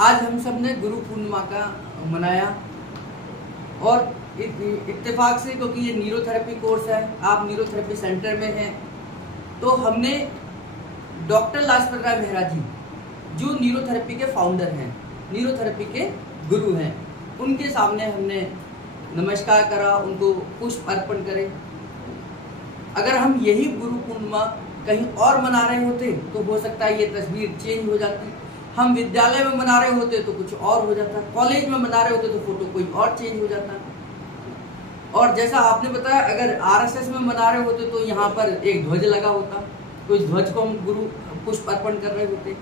आज हम सब ने गुरु पूर्णिमा का मनाया और इत्तेफाक से, क्योंकि ये न्यूरोथेरेपी कोर्स है, आप न्यूरोथेरेपी सेंटर में हैं, तो हमने डॉक्टर लाजपत राय मेहरा जी, जो न्यूरोथेरेपी के फाउंडर हैं, न्यूरोथेरेपी के गुरु हैं, उनके सामने हमने नमस्कार करा, उनको पुष्प अर्पण करे। अगर हम यही गुरु पूर्णिमा कहीं और मना रहे होते तो हो सकता है ये तस्वीर चेंज हो जाती। हम विद्यालय में मना रहे होते तो कुछ और हो जाता, कॉलेज में मना रहे होते तो फोटो कोई और चेंज हो जाता। और जैसा आपने बताया, अगर आरएसएस में मना रहे होते तो यहाँ पर एक ध्वज लगा होता, तो इस ध्वज को हम गुरु पुष्प अर्पण कर रहे होते।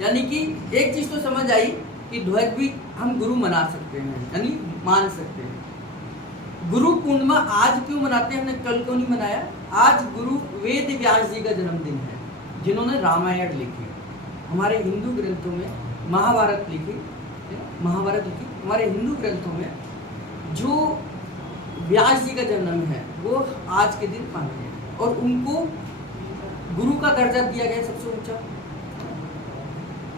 यानी कि एक चीज तो समझ आई कि ध्वज भी हम गुरु मना सकते हैं, यानी मान सकते हैं। गुरु पूर्णिमा आज क्यों मनाते हैं, हमने कल क्यों नहीं मनाया? आज गुरु वेद व्यास जी का जन्मदिन है, जिन्होंने रामायण लिखी, हमारे हिंदू ग्रंथों में महाभारत लिखी, हमारे हिंदू ग्रंथों में जो व्यास जी का जन्म है वो आज के दिन मानते हैं और उनको गुरु का दर्जा दिया गया सबसे ऊंचा।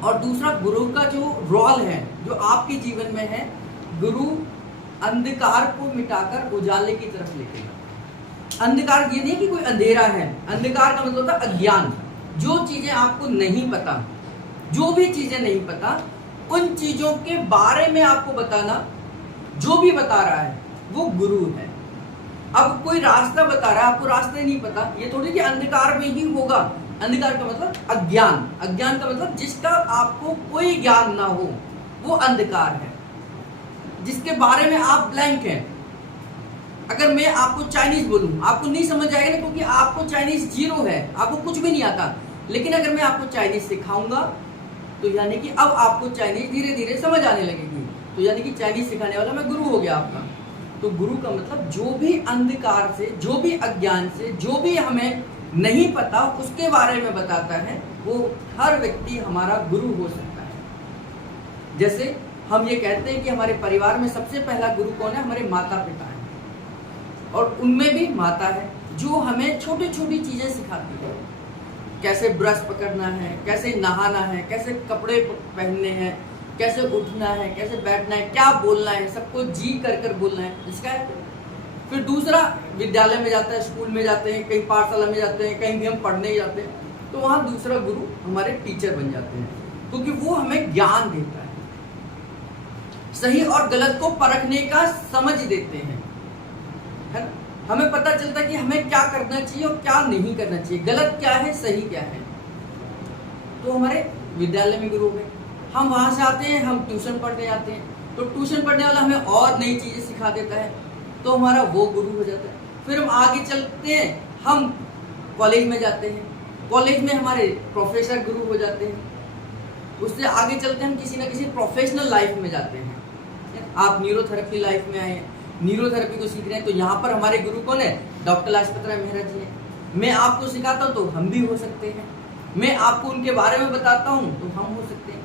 और दूसरा, गुरु का जो रोल है जो आपके जीवन में है, गुरु अंधकार को मिटाकर उजाले की तरफ लेके जाता। अंधकार ये नहीं कि कोई अंधेरा है, अंधकार का मतलब होता है अज्ञान। जो चीजें आपको नहीं पता, जो भी चीजें नहीं पता, उन चीजों के बारे में आपको बताना, जो भी बता रहा है वो गुरु है। अब कोई रास्ता बता रहा है, आपको रास्ता ही नहीं पता, ये थोड़ी कि अंधकार में ही होगा। अंधकार का मतलब अज्ञान, अज्ञान का मतलब जिसका आपको कोई ज्ञान ना हो, वो अंधकार है, जिसके बारे में आप ब्लैंक हैं। अगर मैं आपको चाइनीज बोलूं, आपको नहीं समझ आएगा ना, क्योंकि आपको चाइनीज जीरो है, आपको कुछ भी नहीं आता। लेकिन अगर मैं आपको चाइनीज सिखाऊंगा तो यानी कि अब आपको चाइनीज धीरे धीरे समझ आने लगेगी, तो यानी कि चाइनीज सिखाने वाला मैं गुरु हो गया आपका। तो गुरु का मतलब जो भी अंधकार से, जो भी अज्ञान से, जो भी हमें नहीं पता उसके बारे में बताता है, वो हर व्यक्ति हमारा गुरु हो सकता है। जैसे हम ये कहते हैं कि हमारे परिवार में सबसे पहला गुरु कौन है? हमारे माता पिता हैं, और उनमें भी माता है जो हमें छोटी छोटी चीजें सिखाती है। कैसे ब्रश पकड़ना है, कैसे नहाना है, कैसे कपड़े पहनने हैं, कैसे उठना है, कैसे बैठना है, क्या बोलना है, सबको जी कर कर बोलना है, इसका है। फिर दूसरा, विद्यालय में जाते हैं, स्कूल में जाते हैं, कहीं पाठशाला में जाते हैं, कहीं भी हम पढ़ने जाते हैं, तो वहाँ दूसरा गुरु हमारे टीचर बन जाते हैं, क्योंकि वो हमें ज्ञान देता है, सही और गलत को परखने का समझ देते हैं, है ना? हमें पता चलता है कि हमें क्या करना चाहिए और क्या नहीं करना चाहिए, गलत क्या है, सही क्या है। तो हमारे विद्यालय में गुरु गए, हम वहां से आते हैं, हम ट्यूशन पढ़ने जाते हैं, तो ट्यूशन पढ़ने वाला हमें और नई चीजें सिखा देता है, तो हमारा वो गुरु हो जाता है। फिर हम आगे चलते हैं, हम कॉलेज में जाते हैं, कॉलेज में हमारे प्रोफेसर गुरु हो जाते हैं, उससे आगे चलते हैं हम किसी ना किसी प्रोफेशनल लाइफ में जाते हैं। आप न्यूरोथेरेपी लाइफ में आए हैं, न्यूरोथेरेपी को सीख रहे हैं, तो यहाँ पर हमारे गुरु कौन है? डॉक्टर लाजपत राय मेहरा जी हैं। मैं आपको सिखाता हूँ तो हम भी हो सकते हैं, मैं आपको उनके बारे में बताता हूँ तो हम हो सकते हैं।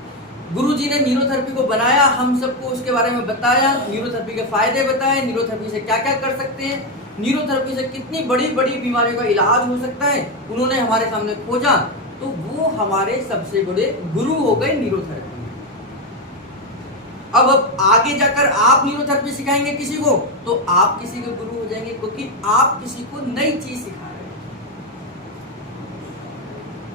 गुरु जी ने न्यूरोथेरेपी को बनाया, हम सबको उसके बारे में बताया, न्यूरोथेरेपी के फायदे बताए, न्यूरोथेरेपी से क्या क्या कर सकते हैं, न्यूरोथेरेपी से कितनी बड़ी बड़ी बीमारियों का इलाज हो सकता है, उन्होंने हमारे सामने खोजा, तो वो हमारे सबसे बड़े गुरु हो गए न्यूरोथेरेपी में। अब आगे जाकर आप न्यूरोथेरेपी सिखाएंगे किसी को, तो आप किसी के गुरु हो जाएंगे, क्योंकि आप किसी को नई चीज सिखा रहे हैं।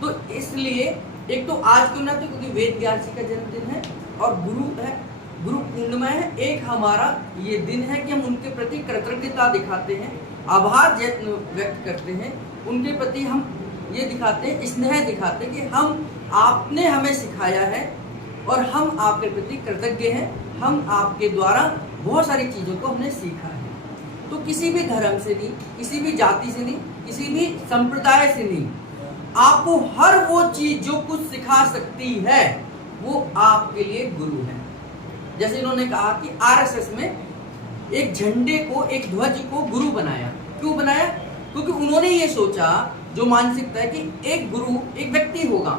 तो इसलिए एक तो आज क्यों ना, तो क्योंकि वेद व्यास जी का जन्मदिन है और गुरु है, गुरु पूर्णिमा है। एक हमारा ये दिन है कि हम उनके प्रति कृतज्ञता दिखाते हैं, आभार व्यक्त करते हैं, उनके प्रति हम ये दिखाते हैं, स्नेह दिखाते हैं कि हम, आपने हमें सिखाया है और हम आपके प्रति कृतज्ञ हैं, हम आपके द्वारा बहुत सारी चीजों को हमने सीखा है। तो किसी भी धर्म से नहीं, किसी भी जाति से नहीं, किसी भी संप्रदाय से नहीं, आपको हर वो चीज जो कुछ सिखा सकती है वो आपके लिए गुरु है। जैसे इन्होंने कहा कि आरएसएस में एक झंडे को, एक ध्वज को गुरु बनाया। क्यों बनाया? क्योंकि उन्होंने ये सोचा, जो मानसिकता है कि एक गुरु एक व्यक्ति होगा।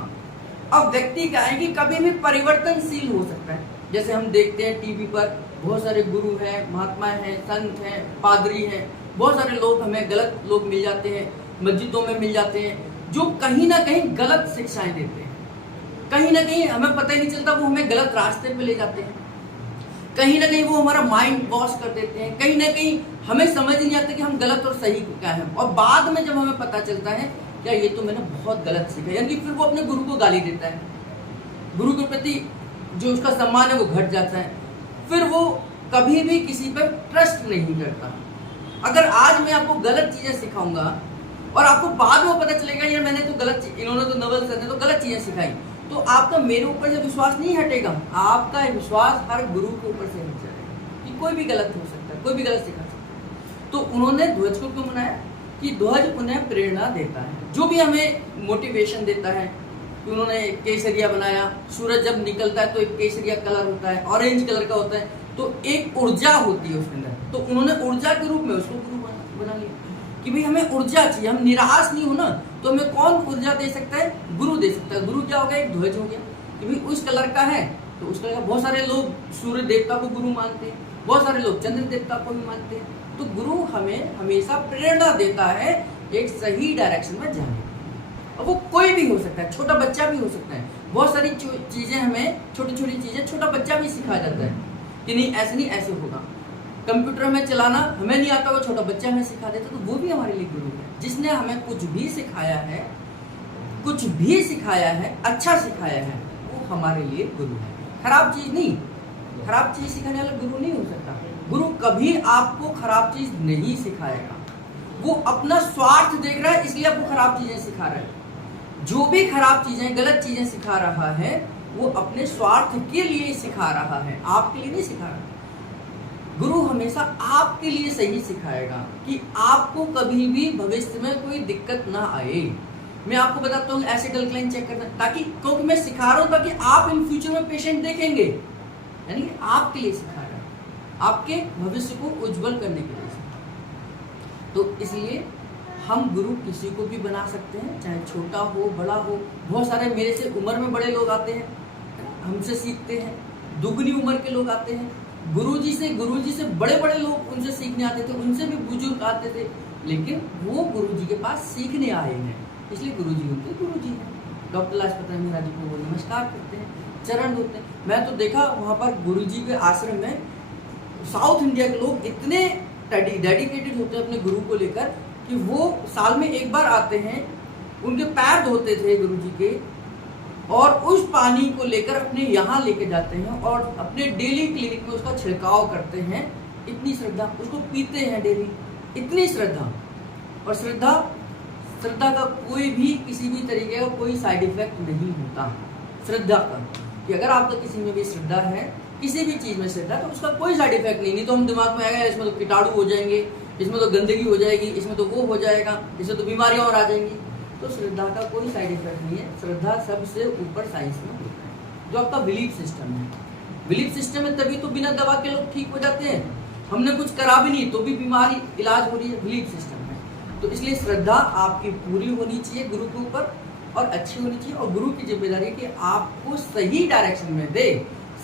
अब व्यक्ति क्या है कि कभी भी परिवर्तनशील हो सकता है। जैसे हम देखते हैं टीवी पर बहुत सारे गुरु हैं, महात्मा हैं, संत हैं, पादरी हैं, बहुत सारे लोग हमें गलत लोग मिल जाते हैं, मस्जिदों में मिल जाते हैं, जो कहीं ना कहीं गलत शिक्षाएं देते हैं। कहीं ना कहीं हमें पता ही नहीं चलता, वो हमें गलत रास्ते पे ले जाते हैं, कहीं ना कहीं वो हमारा माइंड वॉश कर देते हैं, कहीं ना कहीं हमें समझ नहीं आता कि हम गलत और सही क्या है, और बाद में जब हमें पता चलता है क्या ये तो मैंने बहुत गलत सीखा, यानी फिर वो अपने गुरु को गाली देता है, गुरु के प्रति जो उसका सम्मान है वो घट जाता है, फिर वो कभी भी किसी पर ट्रस्ट नहीं करता। अगर आज मैं आपको गलत चीजें सिखाऊंगा और आपको बाद में पता चलेगा यार मैंने तो गलत, इन्होंने तो नवल सर ने तो गलत चीजें सिखाई, तो आपका मेरे ऊपर से विश्वास नहीं हटेगा, आपका विश्वास हर गुरु के ऊपर से हट जाएगा कि कोई भी गलत हो सकता है, कोई भी गलत सिखा सकता है। तो उन्होंने ध्वज को क्यों बनाया कि ध्वज उन्हें प्रेरणा देता है, जो भी हमें मोटिवेशन देता है। कि उन्होंने केसरिया बनाया, सूरज जब निकलता है तो एक केसरिया कलर होता है, ऑरेंज कलर का होता है, तो एक ऊर्जा होती है उसके अंदर, तो उन्होंने ऊर्जा के रूप में उसको गुरु बना लिया कि भाई हमें ऊर्जा चाहिए, हम निराश नहीं हो ना, तो हमें कौन ऊर्जा दे सकता है, गुरु दे सकता है। गुरु क्या हो गया, एक ध्वज हो गया कि भाई उस कलर का है, तो उस कलर का बहुत सारे लोग सूर्य देवता को गुरु मानते हैं, बहुत सारे लोग चंद्र देवता को भी मानते हैं, तो गुरु हमें हमेशा प्रेरणा देता है एक सही डायरेक्शन में जाने। अब वो कोई भी हो सकता है, छोटा बच्चा भी हो सकता है, बहुत सारी चीजें हमें, छोटी छोटी चीजें छोटा बच्चा भी सिखा जाता है कि नहीं ऐसे नहीं ऐसे होगा। कंप्यूटर में चलाना हमें नहीं आता, वो छोटा बच्चा हमें सिखा देता, तो वो भी हमारे लिए गुरु है। जिसने हमें कुछ भी सिखाया है, कुछ भी सिखाया है, अच्छा सिखाया है, वो हमारे लिए गुरु है। खराब चीज नहीं, खराब चीज सिखाने वाला गुरु नहीं हो सकता। गुरु कभी आपको खराब चीज नहीं सिखाएगा, वो अपना स्वार्थ देख रहा है इसलिए आपको खराब चीजें सिखा रहा है। जो भी खराब चीजें, गलत चीजें सिखा रहा है वो अपने स्वार्थ के लिए सिखा रहा है, आपके लिए नहीं सिखा रहा। गुरु हमेशा आपके लिए सही सिखाएगा कि आपको कभी भी भविष्य में कोई दिक्कत ना आए। मैं आपको बताता हूँ एसिड अल्कलाइन चेक करना, ताकि क्योंकि मैं सिखा रहा हूँ ताकि आप इन फ्यूचर में पेशेंट देखेंगे, यानी कि आपके लिए सिखा रहा है, आपके भविष्य को उज्जवल करने के लिए। तो इसलिए हम गुरु किसी को भी बना सकते हैं, चाहे छोटा हो बड़ा हो। बहुत सारे मेरे से उम्र में बड़े लोग आते हैं, हमसे सीखते हैं, दुगनी उम्र के लोग आते हैं, गुरुजी से बड़े बड़े लोग उनसे सीखने आते थे, उनसे भी बुजुर्ग आते थे, लेकिन वो गुरुजी के पास सीखने आए हैं, इसलिए गुरुजी उनके गुरुजी हैं। डॉक्टर लाजपत राय जी को वो नमस्कार करते हैं, चरण धोते हैं। मैं तो देखा वहाँ पर गुरुजी के आश्रम में साउथ इंडिया के लोग इतने डेडिकेटेड होते हैं अपने गुरु को लेकर कि वो साल में एक बार आते हैं, उनके पैर धोते थे गुरुजी के, और उस पानी को लेकर अपने यहाँ लेके जाते हैं और अपने डेली क्लिनिक में उसका छिड़काव करते हैं। इतनी श्रद्धा, उसको पीते हैं डेली, इतनी श्रद्धा। और श्रद्धा का कोई भी किसी भी तरीके का कोई साइड इफेक्ट नहीं होता श्रद्धा का, कि अगर आपका किसी में भी श्रद्धा है, किसी भी चीज में श्रद्धा, तो उसका कोई साइड इफेक्ट नहीं। तो हम दिमाग में आएगा इसमें तो कीटाणु हो जाएंगे, इसमें तो गंदगी हो जाएगी, इसमें तो वो हो जाएगा, इसमें तो बीमारियां और आ जाएंगी। तो श्रद्धा का कोई साइड इफेक्ट नहीं है। श्रद्धा सबसे ऊपर साइंस में होता है, जो आपका बिलीफ सिस्टम है। बिलीफ सिस्टम है तभी तो बिना दवा के लोग ठीक हो जाते हैं। हमने कुछ करा भी नहीं तो भी बीमारी इलाज हो रही है, बिलीफ सिस्टम है। तो इसलिए श्रद्धा आपकी पूरी होनी चाहिए गुरु के ऊपर, और अच्छी होनी चाहिए। और गुरु की जिम्मेदारी है कि आपको सही डायरेक्शन में दे,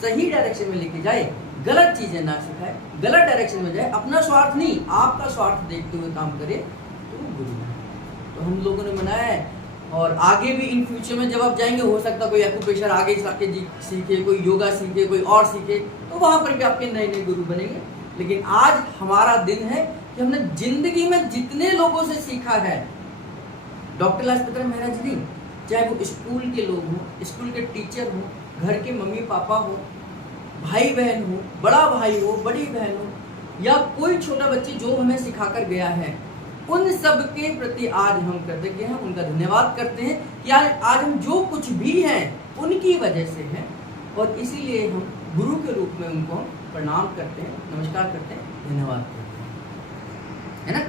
सही डायरेक्शन में लेके जाए, गलत चीजें ना सिखाए, गलत डायरेक्शन में जाए, अपना स्वार्थ नहीं आपका स्वार्थ देखते हुए काम करे, तो गुरु है। तो हम लोगों ने मनाया है, और आगे भी इन फ्यूचर में जब आप जाएंगे, हो सकता कोई एक्यूप्रेशर आगे सीखे, कोई योगा सीखे, कोई और सीखे, तो वहां पर भी आपके नए नए गुरु बनेंगे। लेकिन आज हमारा दिन है कि हमने जिंदगी में जितने लोगों से सीखा है, डॉक्टर लाजपत राय महाराज जी, चाहे वो स्कूल के लोग हों, स्कूल के टीचर हों, घर के मम्मी पापा हो, भाई बहन हो, बड़ा भाई हो, बड़ी बहन हो, या कोई छोटा बच्चे जो हमें सिखाकर गया है, उन सब के प्रति आज हम कृतज्ञ हैं, उनका धन्यवाद करते हैं कि आज हम जो कुछ भी हैं उनकी वजह से हैं, और इसीलिए हम गुरु के रूप में उनको प्रणाम करते हैं, नमस्कार करते हैं, धन्यवाद करते हैं, है ना।